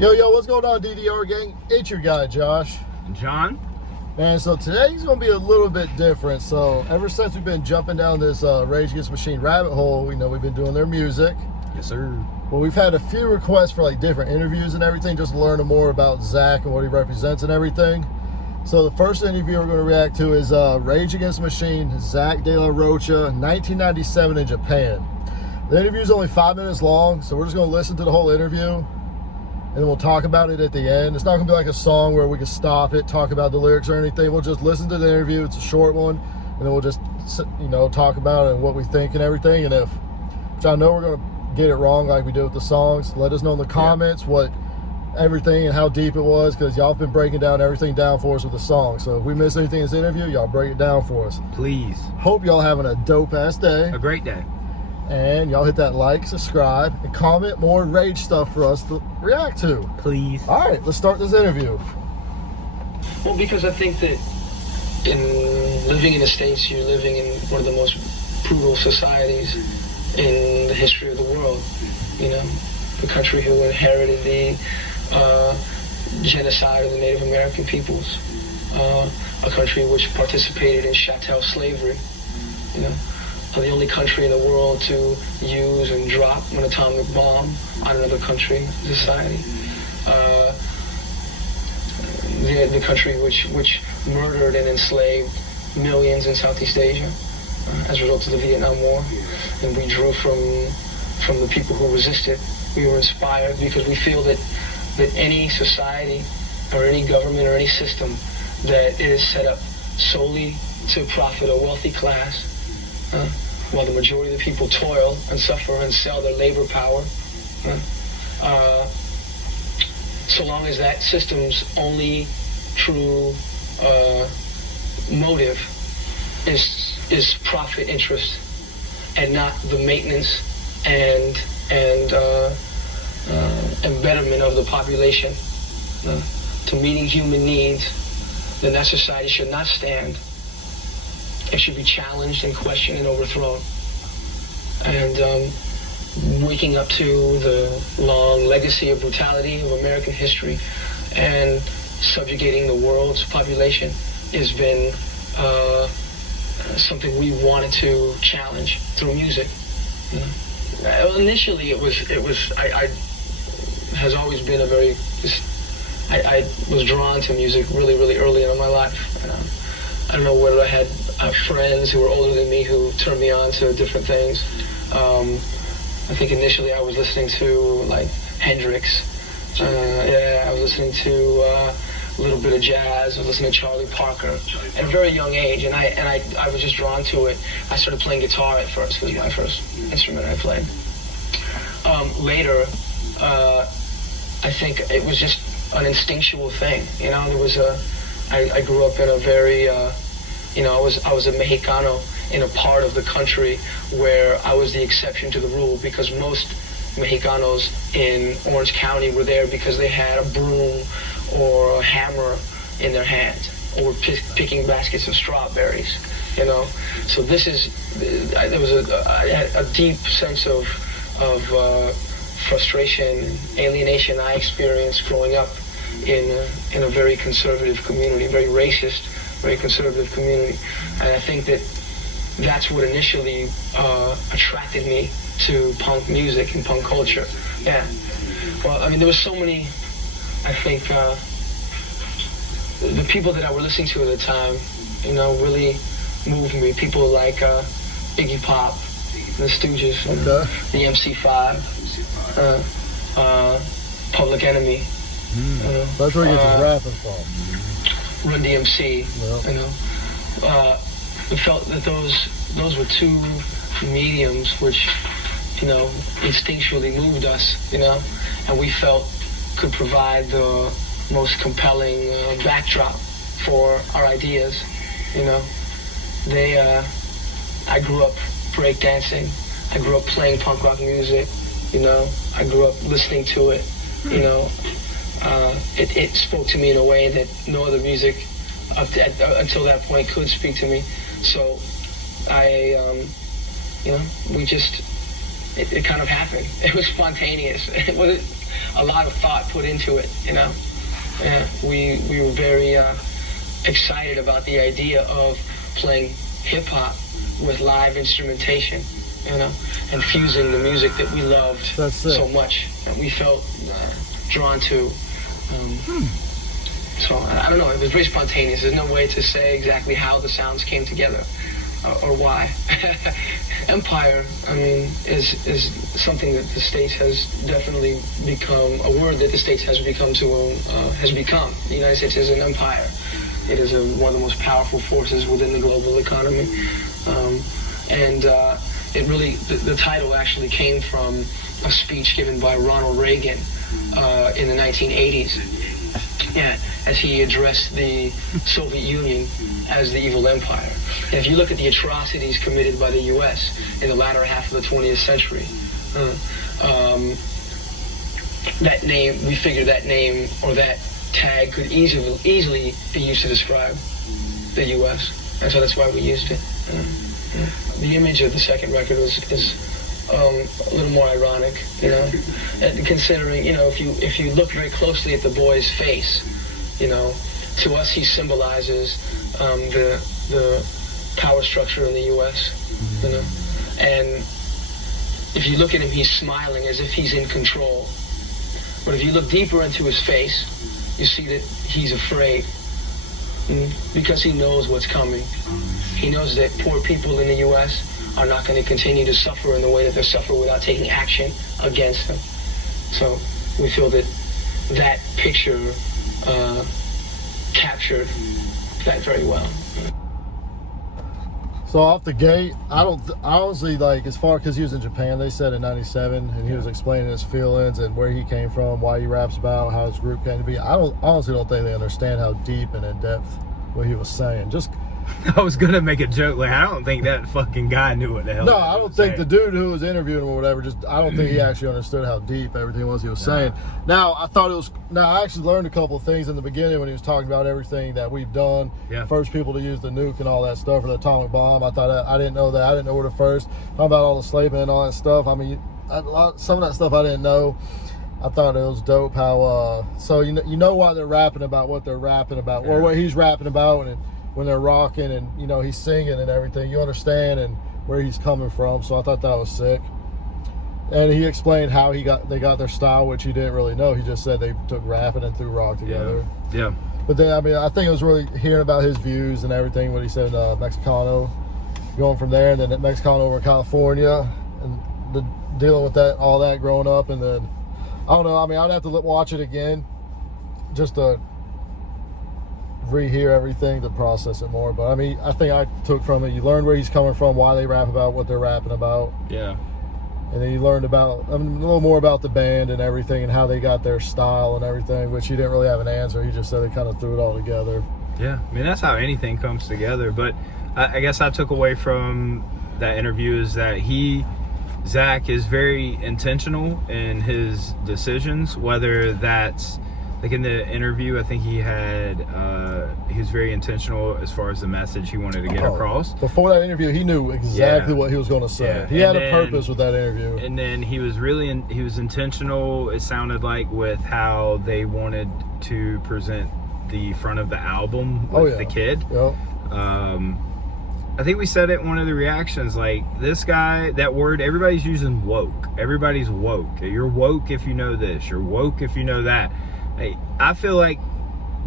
Yo, what's going on, DDR gang? It's your guy, Josh. John. And so today's going to be a little bit different. So ever since we've been jumping down this Rage Against the Machine rabbit hole, we've been doing their music. Yes, sir. Well, we've had a few requests for like different interviews and everything, just to learn more about Zack and what he represents and everything. So the first interview we're going to react to is Rage Against the Machine, Zack de la Rocha, 1997 in Japan. The interview is only 5 minutes long, so we're just going to listen to the whole interview. And then we'll talk about it at the end. It's not going to be like a song where we can stop it, talk about the lyrics or anything. We'll just listen to the interview. It's a short one. And then we'll just, talk about it and what we think and everything. And which I know we're going to get it wrong like we did with the songs. Let us know in the comments what everything and how deep it was, because y'all have been breaking down everything down for us with the song. So if we miss anything in this interview, y'all break it down for us. Please. Hope y'all having a dope-ass day. A great day. And y'all hit that like, subscribe, and comment more Rage stuff for us to react to. Please. All right, let's start this interview. Well, because I think that in living in the States, you're living in one of the most brutal societies in the history of the world. The country who inherited the genocide of the Native American peoples. A country which participated in chattel slavery. The only country in the world to use and drop an atomic bomb on another country, society. The country which murdered and enslaved millions in Southeast Asia as a result of the Vietnam War. And we drew from the people who resisted. We were inspired because we feel that any society or any government or any system that is set up solely to profit a wealthy class, while the majority of the people toil and suffer and sell their labor power, so long as that system's only true motive is profit interest and not the maintenance and betterment of the population to meeting human needs, then that society should not stand. It should be challenged and questioned and overthrown. And waking up to the long legacy of brutality of American history and subjugating the world's population has been something we wanted to challenge through music. Initially, I has always been I was drawn to music really, really early in my life. I don't know whether I had friends who were older than me who turned me on to different things. I think initially I was listening to like Hendrix. I was listening to a little bit of jazz. I was listening to Charlie Parker at a very young age, and I was just drawn to it. I started playing guitar at first. It was my first instrument I played. Later, I think it was just an instinctual thing. I grew up in a very I was a Mexicano in a part of the country where I was the exception to the rule, because most Mexicanos in Orange County were there because they had a broom or a hammer in their hands, or picking baskets of strawberries, So I had a deep sense of frustration and alienation I experienced growing up in a very conservative community, very racist, very conservative community. And I think that's what initially attracted me to punk music and punk culture. Yeah. Well, there was so many, I think, the people that I were listening to at the time, really moved me. People like Iggy Pop, the Stooges, the MC5, Public Enemy. That's where he gets his rapping from. Run DMC, we felt that those were two mediums which, instinctually moved us, and we felt could provide the most compelling backdrop for our ideas, I grew up breakdancing, I grew up playing punk rock music, I grew up listening to it, it spoke to me in a way that no other music until that point could speak to me. So we just it kind of happened. It was spontaneous. It wasn't a lot of thought put into it, you know. We were very excited about the idea of playing hip hop with live instrumentation, you know, and fusing the music that we loved so much, and we felt drawn to. So I don't know. It was very spontaneous. There's no way to say exactly how the sounds came together or why. Empire, I mean, is something that the States has definitely become, a word that the States has become. The United States is an empire. It is one of the most powerful forces within the global economy. It really, the title actually came from a speech given by Ronald Reagan in the 1980s. Yeah, as he addressed the Soviet Union as the evil empire. And if you look at the atrocities committed by the U.S. in the latter half of the 20th century, that name, we figured that name or that tag could easily be used to describe the U.S. And so that's why we used it. The image of the second record is a little more ironic, you know, and considering, you know, if you look very closely at the boy's face, you know, to us he symbolizes the power structure in the U.S., you know, and if you look at him, he's smiling as if he's in control. But if you look deeper into his face, you see that he's afraid because he knows what's coming. He knows that poor people in the U.S. are not going to continue to suffer in the way that they're suffering without taking action against them. So we feel that that picture captured that very well. So off the gate, I honestly, like, as far, because he was in Japan, they said in '97, and he was explaining his feelings and where he came from, why he raps about, how his group came to be. I honestly don't think they understand how deep and in depth what he was saying. Just, I was gonna make a joke, like, I don't think that fucking guy knew what the hell. No, I don't think the dude who was interviewing him or whatever, I don't think he actually understood how deep everything was he was saying. Now, I actually learned a couple of things in the beginning when he was talking about everything that we've done. Yeah. First people to use the nuke and all that stuff, or the atomic bomb. I didn't know that. I didn't know where to first. Talking about all the slavery and all that stuff. I mean, some of that stuff I didn't know. I thought it was dope how, so you know why they're rapping about what they're rapping about, or what he's rapping about, and when they're rocking and, you know, he's singing and everything, you understand and where he's coming from. So I thought that was sick. And he explained how they got their style, which he didn't really know. He just said they took rapping and threw rock together. Yeah. But then, I mean, I think it was really hearing about his views and everything, what he said in Mexicano, going from there, and then at Mexicano over in California, and dealing with that, all that growing up. And then, I don't know, I mean, I'd have to watch it again just to rehear everything, to process it more. But I mean, I think I took from it, you learn where he's coming from, why they rap about what they're rapping about. Yeah. And then you learned about, a little more about the band and everything, and how they got their style and everything, which he didn't really have an answer. He just said they kind of threw it all together. Yeah, I mean, that's how anything comes together. But I guess I took away from that interview is that Zack is very intentional in his decisions, whether that's, like in the interview, I think he was very intentional as far as the message he wanted to get across. Before that interview, he knew exactly what he was going to say. Yeah. He had a purpose with that interview. And then he was he was intentional, it sounded like, with how they wanted to present the front of the album with the kid. Yep. I think we said it in one of the reactions, like, this guy, that word, everybody's using woke. Everybody's woke. You're woke if you know this. You're woke if you know that. I feel like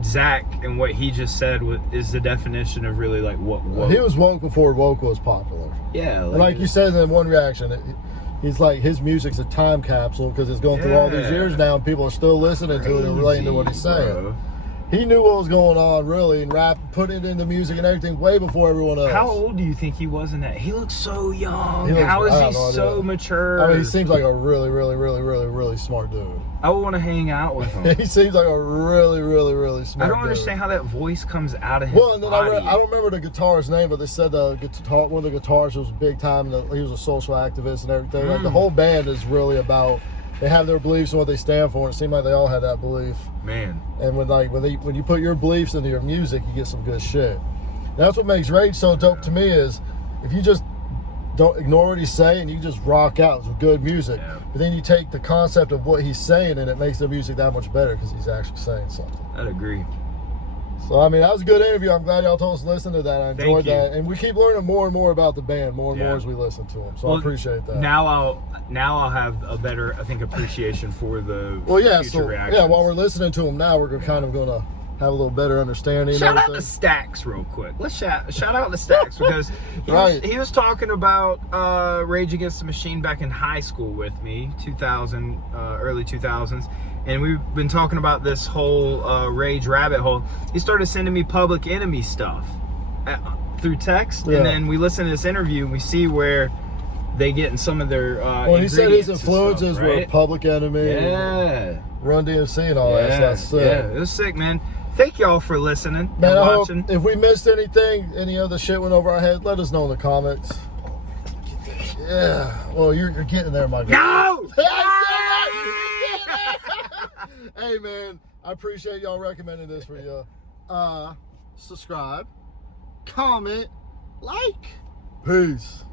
Zack and what he just said is the definition of really, like, what woke. He was woke before woke was popular. Yeah. Like you said in one reaction, he's like, his music's a time capsule because it's going through all these years now and people are still listening to it and relating to what he's saying. Bro. He knew what was going on, really, and put it into music and everything way before everyone else. How old do you think he was in that? He looks so young. How is he so mature? I mean, he seems like a really, really, really, really, really smart dude. I would want to hang out with him. He seems like a really, really, really smart dude. I don't understand how that voice comes out of his body. I don't remember the guitarist's name, but they said one of the guitarists was big time, and he was a social activist and everything. Like, the whole band is really about, they have their beliefs and what they stand for, and it seemed like they all had that belief. Man. And when you put your beliefs into your music, you get some good shit. And that's what makes Rage so dope to me, is if you just don't ignore what he's saying. You just rock out with good music. Yeah. But then you take the concept of what he's saying, and it makes the music that much better because he's actually saying something. I'd agree. So, I mean, that was a good interview. I'm glad y'all told us to listen to that. I enjoyed Thank you. that. And we keep learning more and more about the band, more and Yeah. more as we listen to them. So Well, I appreciate that. Now I'll have a better, I think, appreciation for the well, yeah, future so reactions. yeah, while we're listening to them now, we're kind of going to have a little better understanding. Shout and out everything. the Stacks real quick. Let's shout out the Stacks because Right. he was talking about Rage Against the Machine back in high school with me, 2000, early 2000s. And we've been talking about this whole Rage rabbit hole. He started sending me Public Enemy stuff through text. Yeah. And then we listen to this interview and we see where they get in some of their Well, he said his ingredients and influences stuff, were right? Public Enemy, Yeah. Run DMC, and all that. So that's sick. Yeah, it was sick, man. Thank y'all for listening Man, and I hope watching. if we missed anything, any other shit went over our head, let us know in the comments. Yeah. Well, you're getting there, my guy. No! Hey, man, I appreciate y'all recommending this for you. Subscribe, comment, like. Peace.